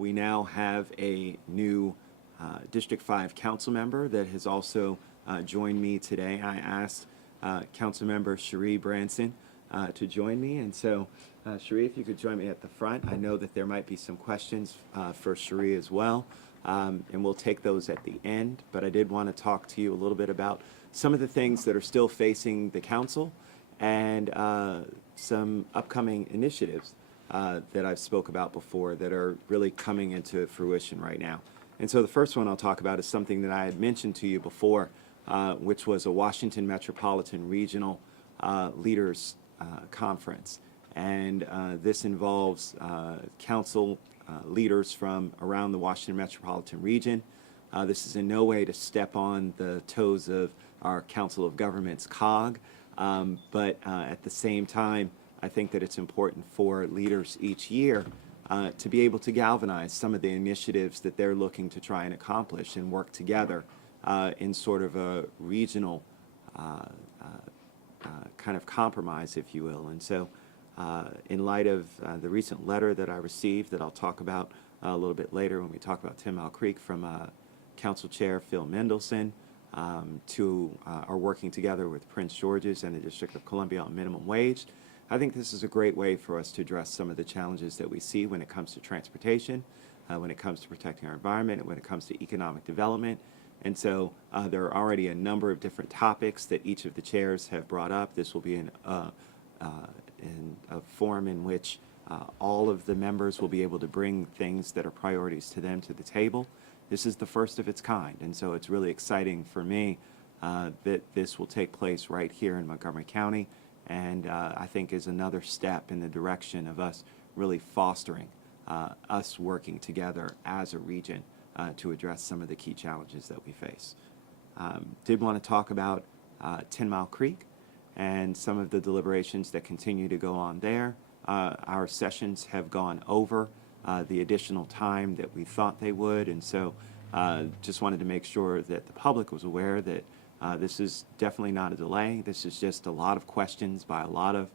We now have a new District 5 council member that has also joined me today. I asked Councilmember Cherri Branson to join me, and so Cherri, if you could join me at the front. I know that there might be some questions for Cherri as well, and we'll take those at the end, but I did want to talk to you a little bit about some of the things that are still facing the council and some upcoming initiatives that I've spoke about before that are really coming into fruition right now. And so the first one I'll talk about is something that I had mentioned to you before, which was a Washington Metropolitan Regional Leaders Conference. And this involves council leaders from around the Washington Metropolitan region. This is in no way to step on the toes of our Council of Governments COG, but at the same time, I think that it's important for leaders each year to be able to galvanize some of the initiatives that they're looking to try and accomplish and work together in sort of a regional kind of compromise, if you will. And so in light of the recent letter that I received that I'll talk about a little bit later when we talk about 10 Mile Creek from Council Chair Phil Mendelson, to are working together with Prince George's and the District of Columbia on minimum wage. I think this is a great way for us to address some of the challenges that we see when it comes to transportation, when it comes to protecting our environment, and when it comes to economic development. And so there are already a number of different topics that each of the chairs have brought up. This will be in a forum in which all of the members will be able to bring things that are priorities to them to the table. This is the first of its kind, and so it's really exciting for me that this will take place right here in Montgomery County, and I think is another step in the direction of us really fostering us working together as a region to address some of the key challenges that we face. Did want to talk about 10 Mile Creek and some of the deliberations that continue to go on there. Our sessions have gone over the additional time that we thought they would, and so just wanted to make sure that the public was aware that this is definitely not a delay. This is just a lot of questions by a lot of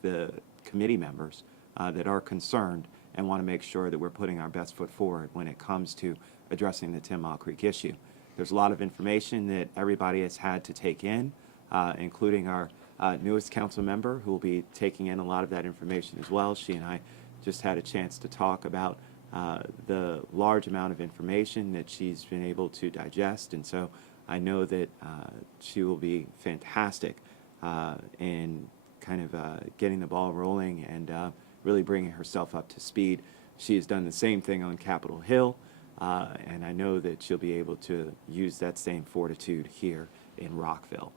the committee members that are concerned and want to make sure that we're putting our best foot forward when it comes to addressing the 10 Mile Creek issue. There's a lot of information that everybody has had to take in, including our newest council member, who will be taking in a lot of that information as well. She and I just had a chance to talk about the large amount of information that she's been able to digest, and so I know that she will be fantastic in kind of getting the ball rolling and really bringing herself up to speed. She has done the same thing on Capitol Hill, and I know that she'll be able to use that same fortitude here in Rockville.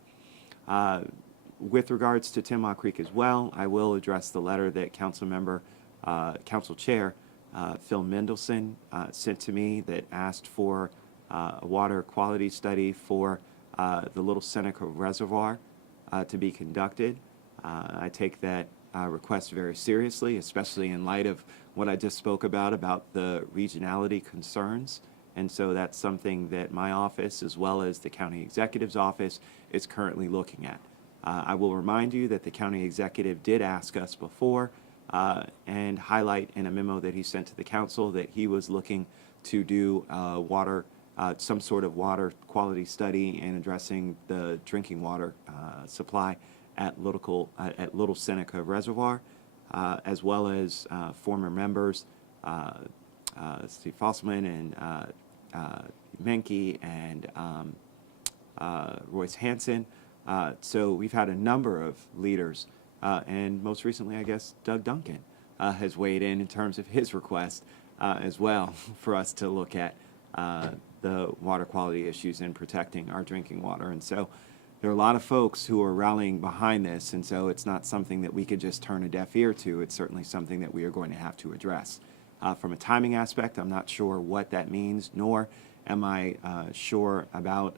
With regards to 10 Mile Creek as well, I will address the letter that Council Chair Phil Mendelson sent to me that asked for a water quality study for the Little Seneca Reservoir to be conducted. I take that request very seriously, especially in light of what I just spoke about the regionality concerns. And so that's something that my office, as well as the county executive's office, is currently looking at. I will remind you that the county executive did ask us before and highlight in a memo that he sent to the council that he was looking to do some sort of water quality study in addressing the drinking water supply at Little Seneca Reservoir, as well as former members Steve Fosselman and Menke and Royce Hansen. So we've had a number of leaders, and most recently, I guess, Doug Duncan has weighed in terms of his request as well for us to look at the water quality issues in protecting our drinking water. And so there are a lot of folks who are rallying behind this, and so it's not something that we could just turn a deaf ear to. It's certainly something that we are going to have to address. From a timing aspect, I'm not sure what that means, nor am I sure about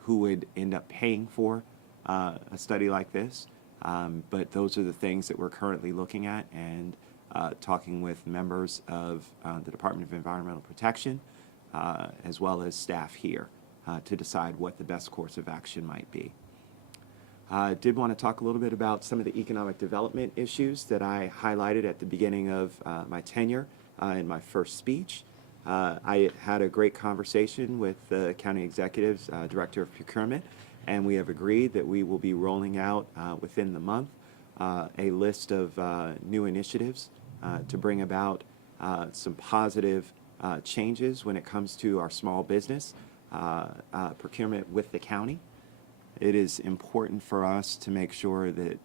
who would end up paying for a study like this. But those are the things that we're currently looking at and talking with members of the Department of Environmental Protection, as well as staff here to decide what the best course of action might be. I did want to talk a little bit about some of the economic development issues that I highlighted at the beginning of my tenure in my first speech. I had a great conversation with the county executive's director of procurement, and we have agreed that we will be rolling out within the month a list of new initiatives to bring about some positive changes when it comes to our small business procurement with the county. It is important for us to make sure that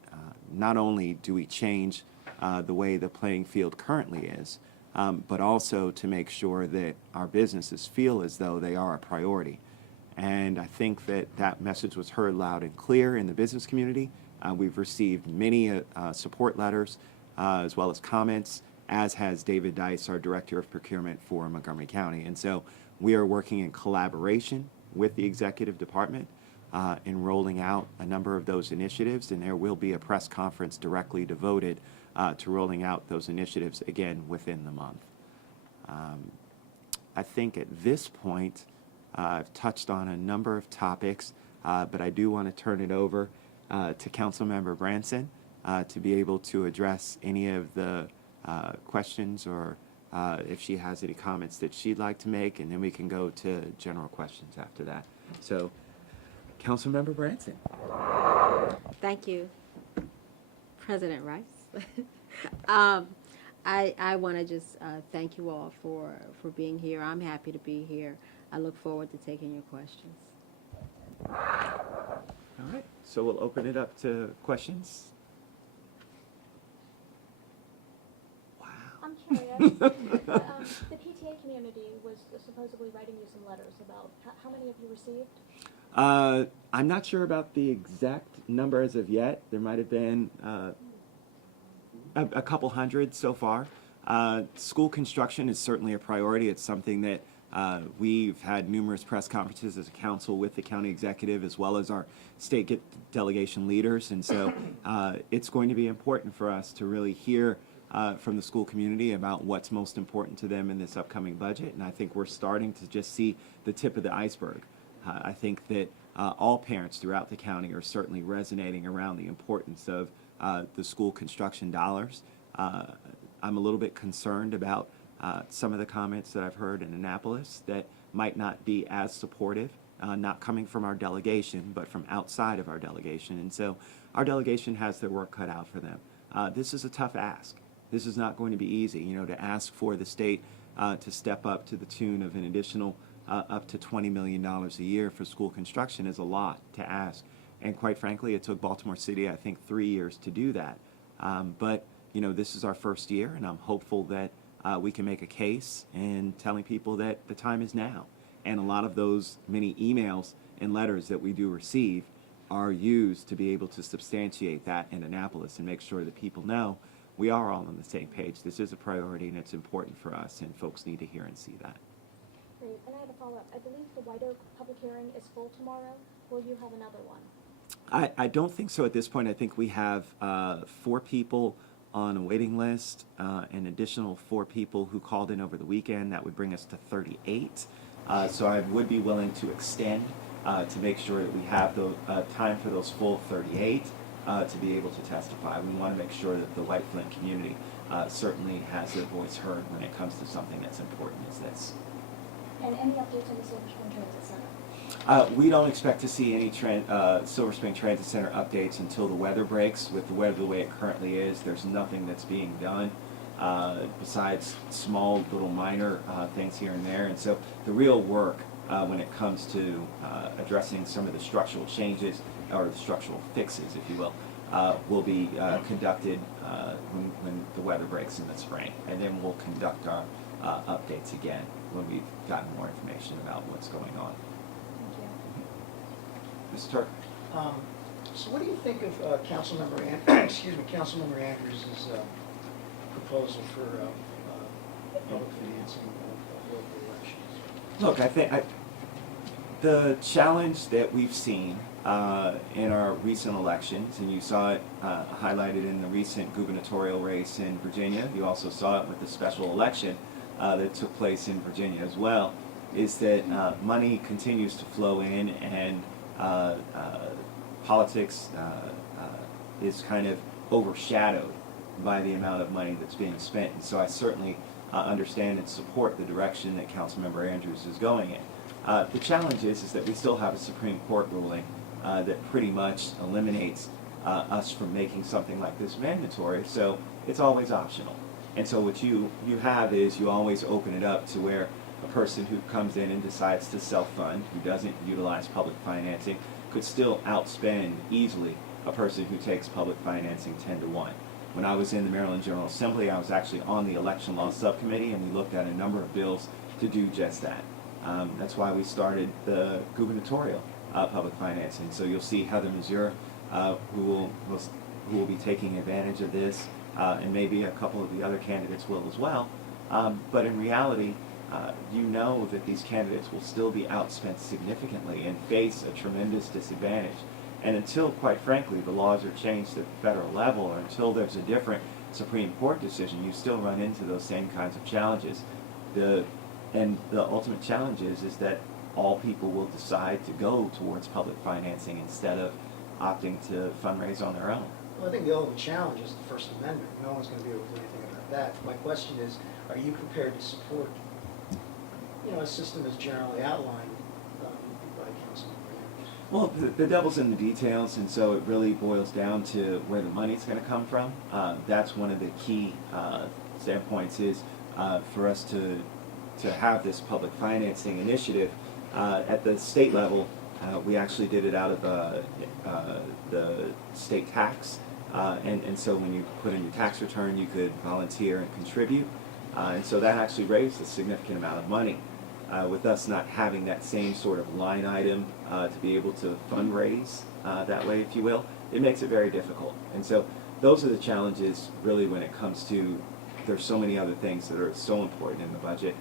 not only do we change the way the playing field currently is, but also to make sure that our businesses feel as though they are a priority. And I think that that message was heard loud and clear in the business community. We've received many support letters as well as comments, as has David Dice, our Director of Procurement for Montgomery County. And so we are working in collaboration with the Executive Department in rolling out a number of those initiatives, and there will be a press conference directly devoted to rolling out those initiatives again within the month. I think at this point I've touched on a number of topics, but I do want to turn it over to Councilmember Branson to be able to address any of the questions, or if she has any comments that she'd like to make, and then we can go to general questions after that. So, Councilmember Branson. Thank you, President Rice. I want to just thank you all for being here. I'm happy to be here. I look forward to taking your questions. All right, so we'll open it up to questions. Wow. I'm curious. The PTA community was supposedly writing you some letters about how many have you received? I'm not sure about the exact number as of yet. There might have been a couple hundred so far. School construction is certainly a priority. It's something that we've had numerous press conferences as a council with the county executive as well as our state delegation leaders. And so it's going to be important for us to really hear from the school community about what's most important to them in this upcoming budget. And I think we're starting to just see the tip of the iceberg. I think that all parents throughout the county are certainly resonating around the importance of the school construction dollars. I'm a little bit concerned about some of the comments that I've heard in Annapolis that might not be as supportive, not coming from our delegation, but from outside of our delegation. And so our delegation has their work cut out for them. This is a tough ask. This is not going to be easy. You know, to ask for the state to step up to the tune of an additional up to $20 million a year for school construction is a lot to ask. And quite frankly, it took Baltimore City, I think, 3 years to do that. But, you know, this is our first year, and I'm hopeful that we can make a case in telling people that the time is now. And a lot of those many emails and letters that we do receive are used to be able to substantiate that in Annapolis and make sure that people know we are all on the same page. This is a priority, and it's important for us, and folks need to hear and see that. Great. And I have a follow-up. I believe the White Oak public hearing is full tomorrow. Will you have another one? I don't think so at this point. I think we have 4 people on a waiting list, an additional 4 people who called in over the weekend. That would bring us to 38. So I would be willing to extend to make sure that we have the time for those full 38 to be able to testify. We want to make sure that the White Flint community certainly has their voice heard when it comes to something that's important as this. And any updates on the Silver Spring Transit Center? We don't expect to see any Silver Spring Transit Center updates until the weather breaks. With the weather the way it currently is, there's nothing that's being done besides small little minor things here and there. And so the real work when it comes to addressing some of the structural changes or the structural fixes, if you will be conducted when the weather breaks in the spring. And then we'll conduct our updates again when we've gotten more information about what's going on. Mr. Turk. So what do you think of Councilmember Andrews' proposal for public financing of local elections? Look, I think the challenge that we've seen in our recent elections, and you saw it highlighted in the recent gubernatorial race in Virginia, you also saw it with the special election that took place in Virginia as well, is that money continues to flow in, and politics is kind of overshadowed by the amount of money that's being spent. And so I certainly understand and support the direction that Councilmember Andrews is going in. The challenge is that we still have a Supreme Court ruling that pretty much eliminates us from making something like this mandatory, so it's always optional. And so what you have is you always open it up to where a person who comes in and decides to self-fund, who doesn't utilize public financing, could still outspend easily a person who takes public financing 10 to 1. When I was in the Maryland General Assembly, I was actually on the Election Law Subcommittee, and we looked at a number of bills to do just that. That's why we started the gubernatorial public financing. So you'll see Heather Mazur, who will be taking advantage of this, and maybe a couple of the other candidates will as well. But in reality, you know that these candidates will still be outspent significantly and face a tremendous disadvantage. And until, quite frankly, the laws are changed at the federal level, or until there's a different Supreme Court decision, you still run into those same kinds of challenges. And the ultimate challenge is that all people will decide to go towards public financing instead of opting to fundraise on their own. Well, I think the ultimate challenge is the First Amendment. No one's going to be able to do anything about that. My question is, are you prepared to support, a system as generally outlined by Councilmember Andrews? Well, the devil's in the details, and so it really boils down to where the money's going to come from. That's one of the key standpoints is for us to have this public financing initiative. At the state level, we actually did it out of the state tax, and so when you put in your tax return, you could volunteer and contribute, and so that actually raised a significant amount of money. With us not having that same sort of line item to be able to fundraise that way, if you will, it makes it very difficult. And so those are the challenges really when it comes to, there's so many other things that are so important in the budget.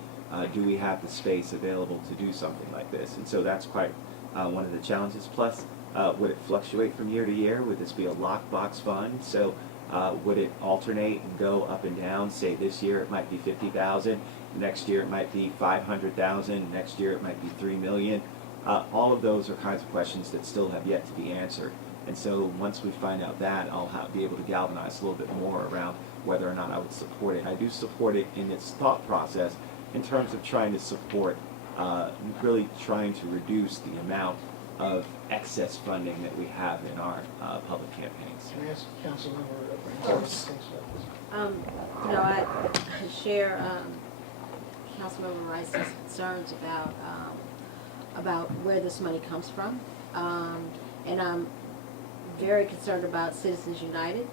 Do we have the space available to do something like this? And so that's quite one of the challenges. Plus, would it fluctuate from year to year? Would this be a lockbox fund? So would it alternate and go up and down? Say this year it might be 50,000, next year it might be 500,000, next year it might be 3 million. All of those are kinds of questions that still have yet to be answered. And so once we find out that, I'll be able to galvanize a little bit more around whether or not I would support it. I do support it in its thought process in terms of trying to support, really trying to reduce the amount of excess funding that we have in our public campaigns. Can I ask Councilmember Branson what he thinks about this? I share Councilmember Rice's concerns about where this money comes from, and I'm very concerned about Citizens United.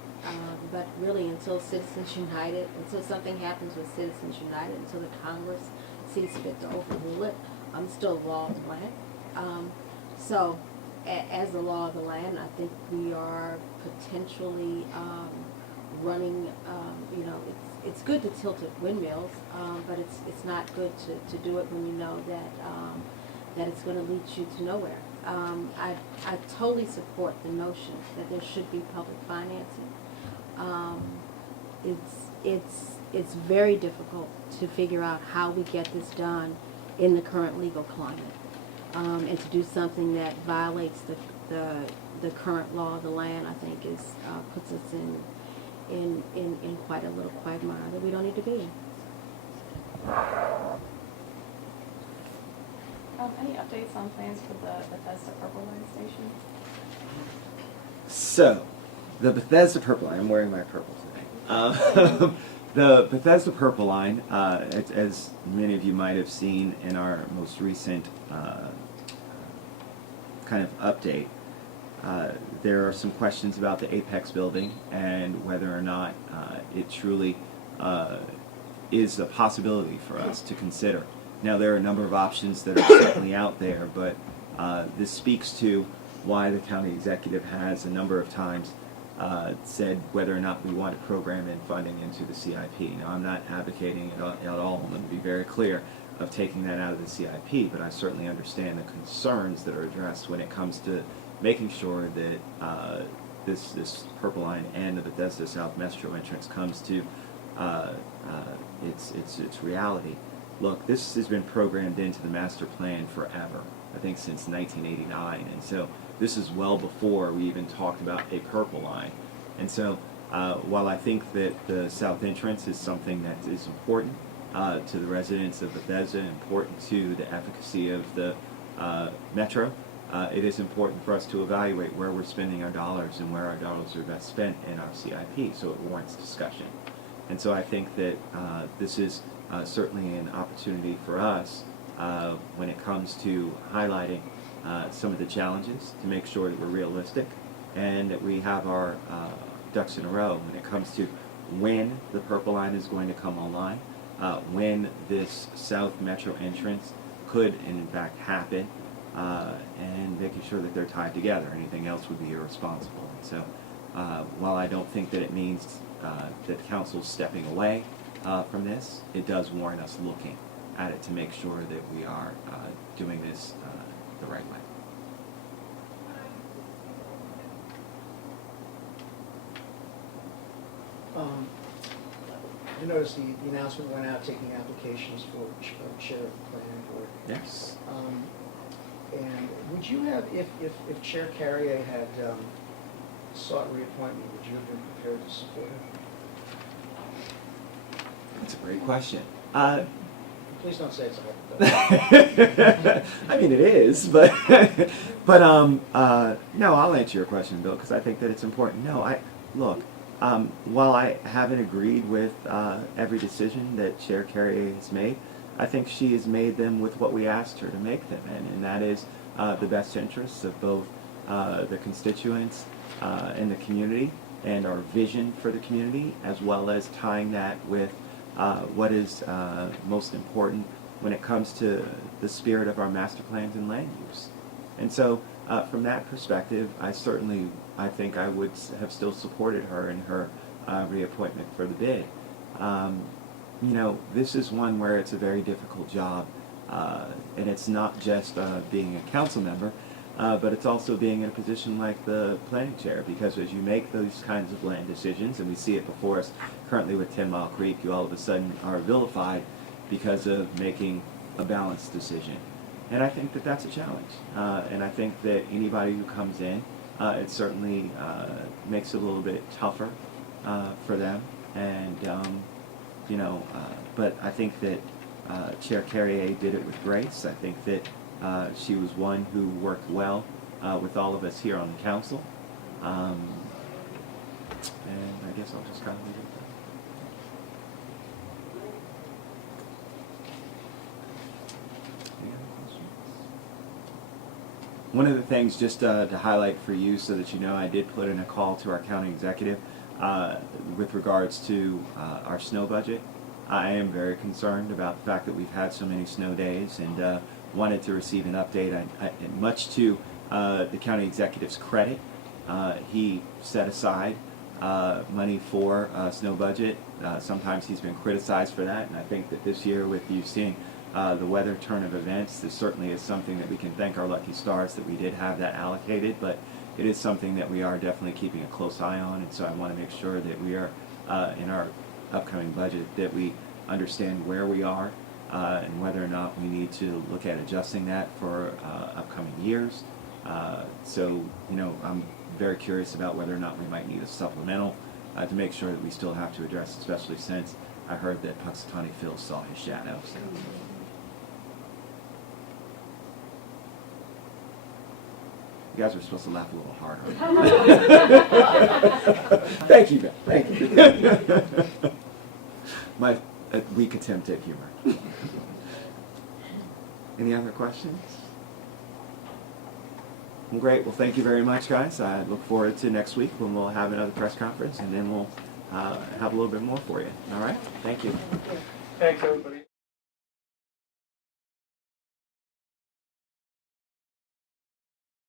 But really, until Citizens United, until something happens with Citizens United, until the Congress sees fit to overrule it, I'm still law of the land. So, as the law of the land, I think we are potentially running. It's good to tilt at windmills, but it's not good to do it when you know that it's going to lead you to nowhere. I totally support the notion that there should be public financing. It's very difficult to figure out how we get this done in the current legal climate, and to do something that violates the current law of the land. I think puts us in quite a little quagmire that we don't need to be in. Any updates on plans for the Bethesda Purple Line station? So, the Bethesda Purple Line, I'm wearing my purple today. The Bethesda Purple Line, as many of you might have seen in our most recent kind of update, there are some questions about the Apex building and whether or not it truly is a possibility for us to consider. Now, there are a number of options that are certainly out there, but this speaks to why the county executive has a number of times said whether or not we want to program in funding into the CIP. Now, I'm not advocating at all, I'm going to be very clear, of taking that out of the CIP, but I certainly understand the concerns that are addressed when it comes to making sure that this Purple Line and the Bethesda South Metro entrance comes to its reality. Look, this has been programmed into the master plan forever, I think since 1989, and so this is well before we even talked about a Purple Line. And so while I think that the south entrance is something that is important, to the residents of Bethesda, important to the efficacy of the metro. It is important for us to evaluate where we're spending our dollars and where our dollars are best spent in our CIP, so it warrants discussion. And so I think that this is certainly an opportunity for us when it comes to highlighting some of the challenges, to make sure that we're realistic and that we have our ducks in a row when it comes to when the Purple Line is going to come online, when this South Metro entrance could in fact happen, and making sure that they're tied together. Anything else would be irresponsible. And so while I don't think that it means that council's stepping away from this, it does warrant us looking at it to make sure that we are doing this the right way. You noticed the announcement went out taking applications for chair of the planning board. Yes. And would you have, if Chair Carrier had sought reappointment, would you have been prepared to support her? That's a great question. Please don't say it's a hypothetical. I mean, it is, but no, I'll answer your question, Bill, because I think that it's important. No, look. While I haven't agreed with every decision that Chair Carrier has made, I think she has made them with what we asked her to make them in, and that is the best interests of both the constituents and the community, and our vision for the community, as well as tying that with what is most important when it comes to the spirit of our master plans and land use. And so from that perspective, I think I would have still supported her in her reappointment for the bid. You know, this is one where it's a very difficult job, and it's not just being a council member, but it's also being in a position like the planning chair, because as you make those kinds of land decisions, and we see it before us currently with 10 Mile Creek, you all of a sudden are vilified because of making a balanced decision. And I think that that's a challenge. And I think that anybody who comes in, it certainly makes it a little bit tougher for them. And, you know, but I think that Chair Carrier did it with grace. I think that she was one who worked well with all of us here on the council. And I guess I'll just kind of leave it at that. One of the things, just to highlight for you so that you know, I did put in a call to our county executive with regards to our snow budget. I am very concerned about the fact that we've had so many snow days, and wanted to receive an update. And much to the county executive's credit, he set aside money for snow budget. Sometimes he's been criticized for that, and I think that this year, with you seeing the weather turn of events, this certainly is something that we can thank our lucky stars that we did have that allocated, but it is something that we are definitely keeping a close eye on, and so I want to make sure that we are, in our upcoming budget, that we understand where we are and whether or not we need to look at adjusting that for upcoming years. So, you know, I'm very curious about whether or not we might need a supplemental to make sure that we still have to address, especially since I heard that Puxatawny Phil saw his shadow. So. You guys were supposed to laugh a little harder. Thank you, Ben. Thank you. My weak attempt at humor. Any other questions? Well, great. Well, thank you very much, guys. I look forward to next week when we'll have another press conference, and then we'll have a little bit more for you. All right? Thank you. Thanks, everybody.